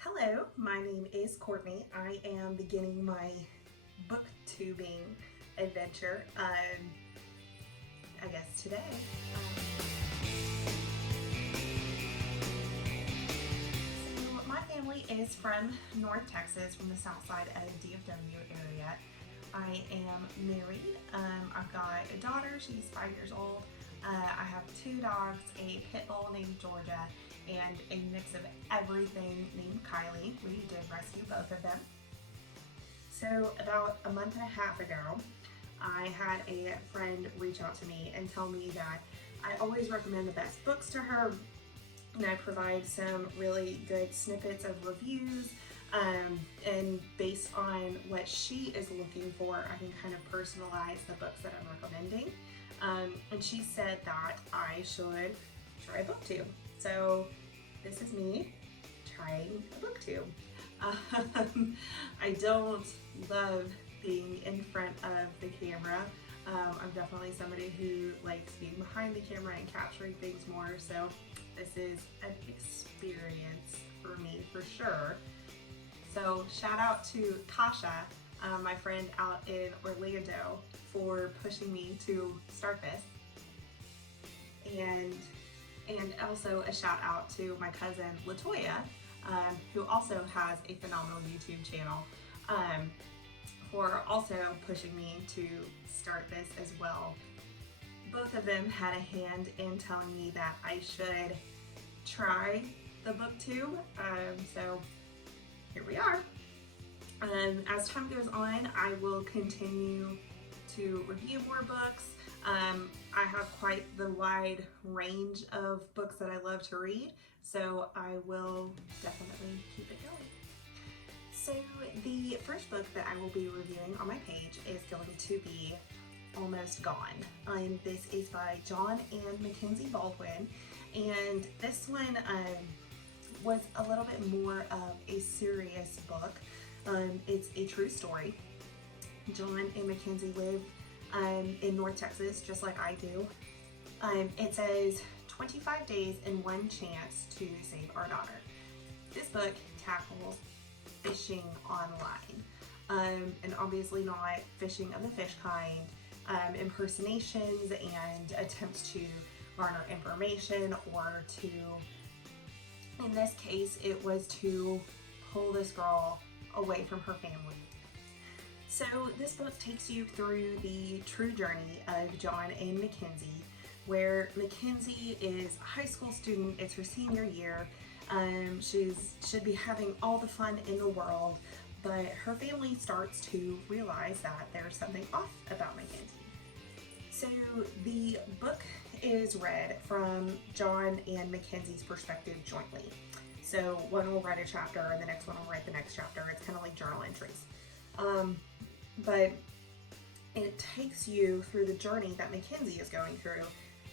Hello, my name is Courtney. I am beginning my booktubing adventure, I guess today. So my family is from North Texas, from the south side of DFW area. I am married. I've got a daughter, she's 5 years old. I have two dogs, a pit bull named Georgia, and a mix of everything named Kylie. We did rescue both of them. So about a month and a half ago, I had a friend reach out to me and tell me that I always recommend the best books to her, and I provide some really good snippets of reviews, and based on what she is looking for, I can kind of personalize the books that I'm recommending. And she said that I should try a booktube. So this is me trying a booktube. I don't love being in front of the camera. I'm definitely somebody who likes being behind the camera and capturing things more. So this is an experience for me for sure. So shout out to Kasha, my friend out in Orlando, for pushing me to start this. And also a shout out to my cousin Latoya, who also has a phenomenal YouTube channel, for also pushing me to start this as well. Both of them had a hand in telling me that I should try the booktube. So here we are. As time goes on, I will continue to review more books. I have quite the wide range of books that I love to read, so I will definitely keep it going. So the first book that I will be reviewing on my page is going to be Almost Gone. This is by John and Mackenzie Baldwin, and this one was a little bit more of a serious book. It's a true story. John and Mackenzie live in North Texas, just like I do. It says 25 days and one chance to save our daughter. This book tackles fishing online, and obviously not fishing of the fish kind, impersonations and attempts to garner information, or to, in this case, it was to pull this girl away from her family. So this book takes you through the true journey of John and Mackenzie, where Mackenzie is a high school student. It's her senior year. She should be having all the fun in the world, but her family starts to realize that there's something off about Mackenzie. So the book is read from John and Mackenzie's perspective jointly. So one will write a chapter and the next one will write the next chapter. It's kind of like journal entries. But it takes you through the journey that Mackenzie is going through,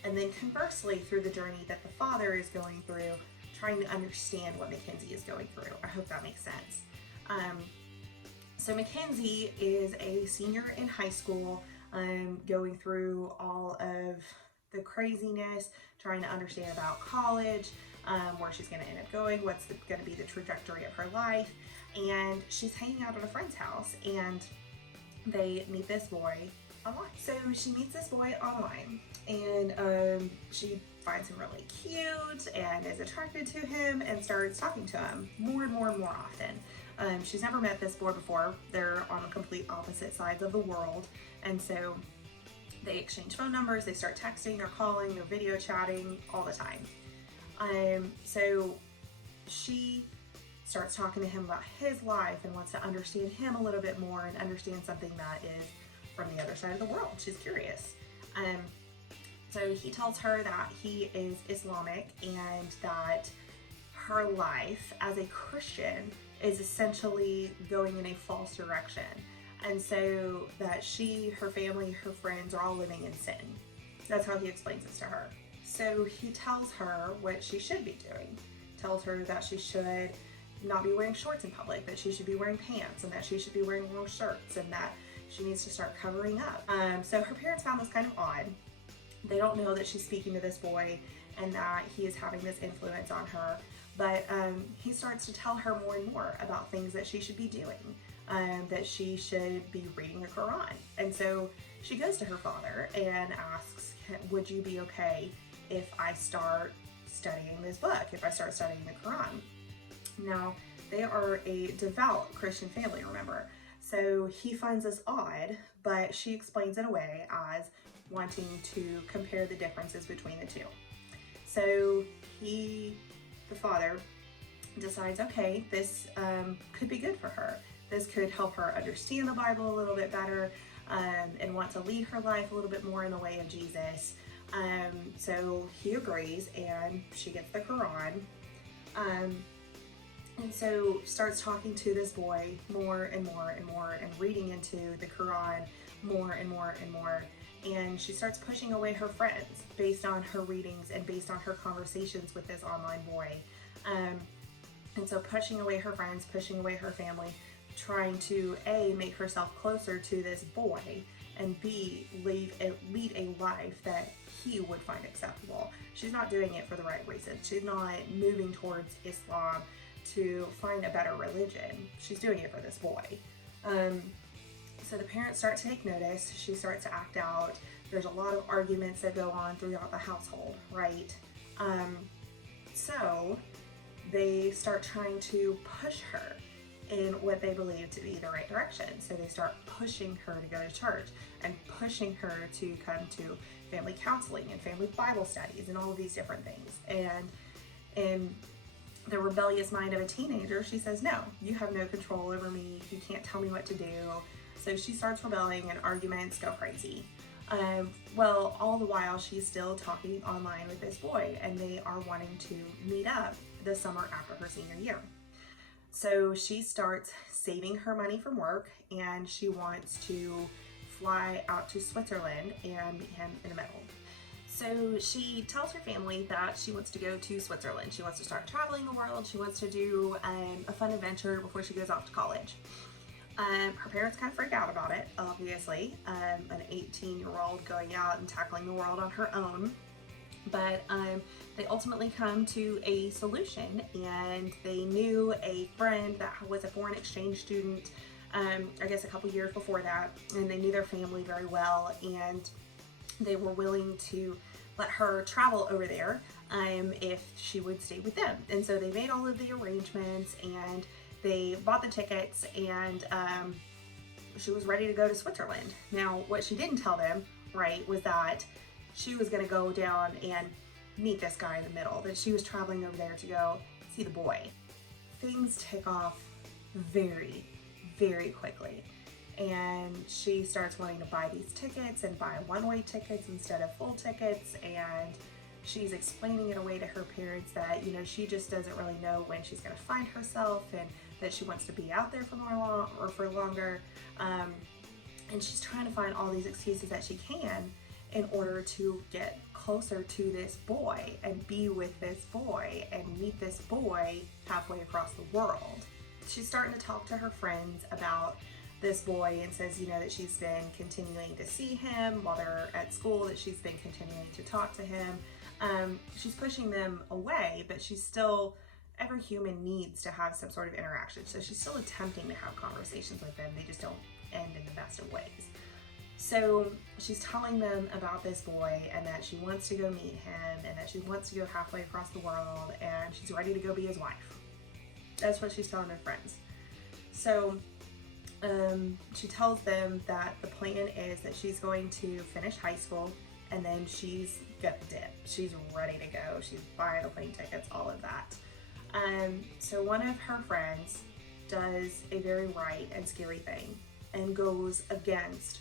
and then conversely through the journey that the father is going through, trying to understand what Mackenzie is going through. I hope that makes sense. So Mackenzie is a senior in high school, going through all of the craziness, trying to understand about college, where she's going to end up going, what's going to be the trajectory of her life. And she's hanging out at a friend's house, and they meet this boy online. So she meets this boy online, and she finds him really cute and is attracted to him and starts talking to him more and more and more often. She's never met this boy before. They're on the complete opposite sides of the world, and so they exchange phone numbers, they start texting or calling or video chatting all the time. So she starts talking to him about his life and wants to understand him a little bit more and understand something that is from the other side of the world. She's curious. So he tells her that he is Islamic and that her life as a Christian is essentially going in a false direction. And so that she, her family, her friends are all living in sin. That's how he explains this to her. So he tells her what she should be doing. Tells her that she should not be wearing shorts in public, that she should be wearing pants, and that she should be wearing long shirts, and that she needs to start covering up. So her parents found this kind of odd. They don't know that she's speaking to this boy and that he is having this influence on her, But he starts to tell her more and more about things that she should be doing, that she should be reading the Quran. And so she goes to her father and asks, would you be okay if I start studying this book, if I start studying the Quran? Now, they are a devout Christian family, remember? So he finds this odd, but she explains it away as wanting to compare the differences between the two. So the father, decides, okay, this could be good for her. This could help her understand the Bible a little bit better, and want to lead her life a little bit more in the way of Jesus. So he agrees, and she gets the Quran. And so starts talking to this boy more and more and more, and reading into the Quran more and more and more. And she starts pushing away her friends based on her readings and based on her conversations with this online boy. And so pushing away her friends, pushing away her family, trying to A, make herself closer to this boy, and B, lead a life that he would find acceptable. She's not doing it for the right reason. She's not moving towards Islam to find a better religion. She's doing it for this boy. So the parents start to take notice. She starts to act out. There's a lot of arguments that go on throughout the household, right? So they start trying to push her in what they believe to be the right direction. So they start pushing her to go to church and pushing her to come to family counseling and family Bible studies and all of these different things. And in the rebellious mind of a teenager, she says, no, you have no control over me. You can't tell me what to do. So she starts rebelling and arguments go crazy. Well, all the while she's still talking online with this boy, and they are wanting to meet up the summer after her senior year. So she starts saving her money from work, and she wants to fly out to Switzerland and meet him in the middle. So she tells her family that she wants to go to Switzerland. She wants to start traveling the world. She wants to do a fun adventure before she goes off to college. Her parents kind of freak out about it, obviously. An 18-year-old going out and tackling the world on her own. But they ultimately come to a solution, and they knew a friend that was a foreign exchange student, I guess a couple years before that, and they knew their family very well, and they were willing to let her travel over there if she would stay with them. And so they made all of the arrangements, and they bought the tickets, and she was ready to go to Switzerland. Now, what she didn't tell them, right, was that she was going to go down and meet this guy in the middle, that she was traveling over there to go see the boy. Things take off very, very quickly. And she starts wanting to buy these tickets and buy one-way tickets instead of full tickets. And she's explaining it away to her parents that, you know, she just doesn't really know when she's going to find herself, and that she wants to be out there for more or for longer. And she's trying to find all these excuses that she can in order to get closer to this boy and be with this boy and meet this boy halfway across the world. She's starting to talk to her friends about this boy and says, you know, that she's been continuing to see him while they're at school, that she's been continuing to talk to him. She's pushing them away, but she's still, every human needs to have some sort of interaction. So she's still attempting to have conversations with them. They just don't end in the best of ways. So she's telling them about this boy, and that she wants to go meet him, and that she wants to go halfway across the world, and she's ready to go be his wife. That's what she's telling her friends. So she tells them that the plan is that she's going to finish high school, and then she's gonna dip. She's ready to go. She's buying the plane tickets, all of that. So one of her friends does a very right and scary thing and goes against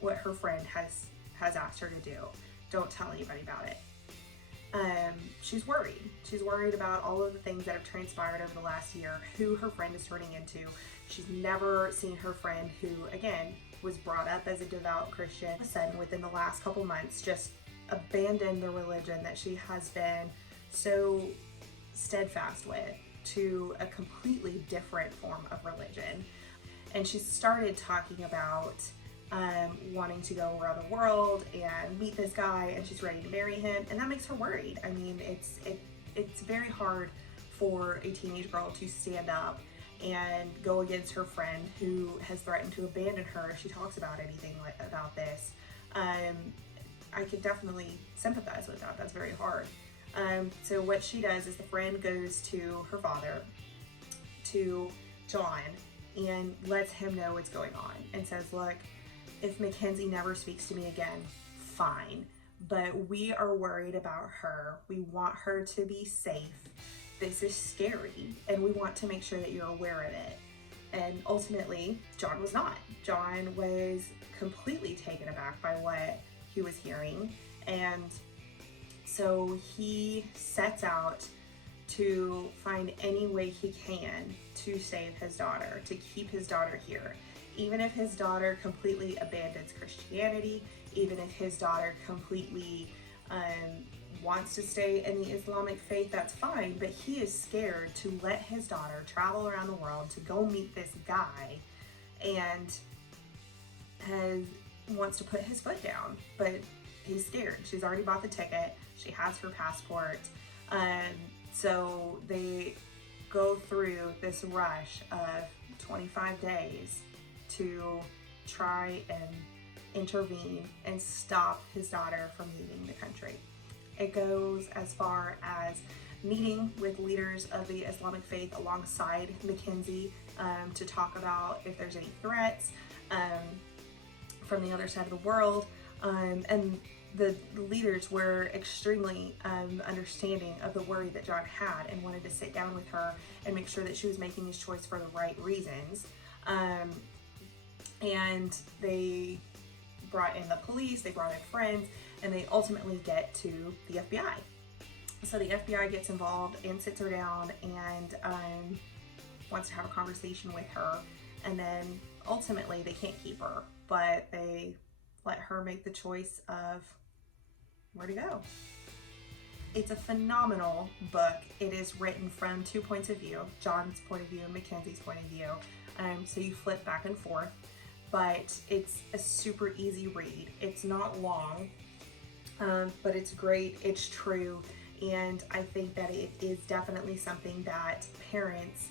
what her friend has asked her to do. Don't tell anybody about it. She's worried. She's worried about all of the things that have transpired over the last year, who her friend is turning into. She's never seen her friend, who, again, was brought up as a devout Christian, all of a sudden, within the last couple months, just abandon the religion that she has been so steadfast with to a completely different form of religion. And she started talking about wanting to go around the world and meet this guy, and she's ready to marry him, and that makes her worried. I mean, it's very hard for a teenage girl to stand up and go against her friend who has threatened to abandon her if she talks about anything about this. I could definitely sympathize with that. That's very hard. So what she does is the friend goes to her father, to John, and lets him know what's going on and says, look, if Mackenzie never speaks to me again, fine, but we are worried about her. We want her to be safe. This is scary, and we want to make sure that you're aware of it. And ultimately, John was not. John was completely taken aback by what he was hearing, and so he sets out to find any way he can to save his daughter, to keep his daughter here. Even if his daughter completely abandons Christianity, even if his daughter completely wants to stay in the Islamic faith, that's fine, but he is scared to let his daughter travel around the world to go meet this guy, and wants to put his foot down, but he's scared. She's already bought the ticket. She has her passport. So they go through this rush of 25 days to try and intervene and stop his daughter from leaving the country. It goes as far as meeting with leaders of the Islamic faith alongside Mackenzie to talk about if there's any threats from the other side of the world. And the leaders were extremely understanding of the worry that John had and wanted to sit down with her and make sure that she was making his choice for the right reasons. And they brought in the police, they brought in friends, and they ultimately get to the FBI. So the FBI gets involved and sits her down and wants to have a conversation with her. And then ultimately they can't keep her, but they let her make the choice of where to go. It's a phenomenal book. It is written from two points of view, John's point of view and Mackenzie's point of view. So you flip back and forth, but it's a super easy read. It's not long, but it's great, it's true, and I think that it is definitely something that parents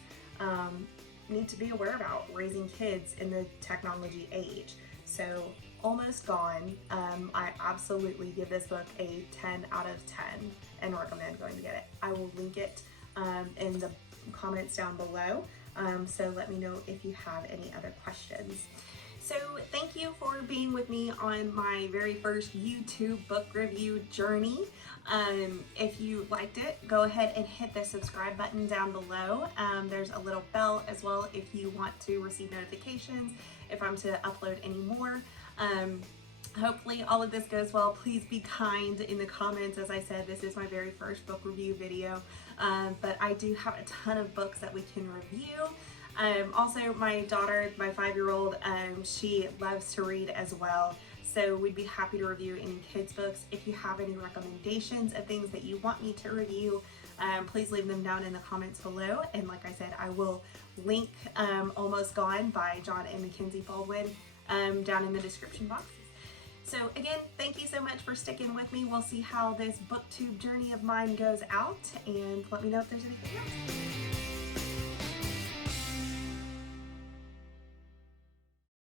need to be aware about, raising kids in the technology age. So Almost Gone, I absolutely give this book a 10 out of 10 and recommend going to get it. I will link it in the comments down below, so let me know if you have any other questions. So thank you for being with me on my very first YouTube book review journey. If you liked it, go ahead and hit the subscribe button down below. There's a little bell as well if you want to receive notifications if I'm to upload any more. Hopefully all of this goes well. Please be kind in the comments. As I said, this is my very first book review video, but I do have a ton of books that we can review. Also, my daughter, my 5-year-old, she loves to read as well. So we'd be happy to review any kids books. If you have any recommendations of things that you want me to review, please leave them down in the comments below. And like I said, I will link Almost Gone by John and Mackenzie Baldwin down in the description box. So again, thank you so much for sticking with me. We'll see how this booktube journey of mine goes out, and let me know if there's anything else.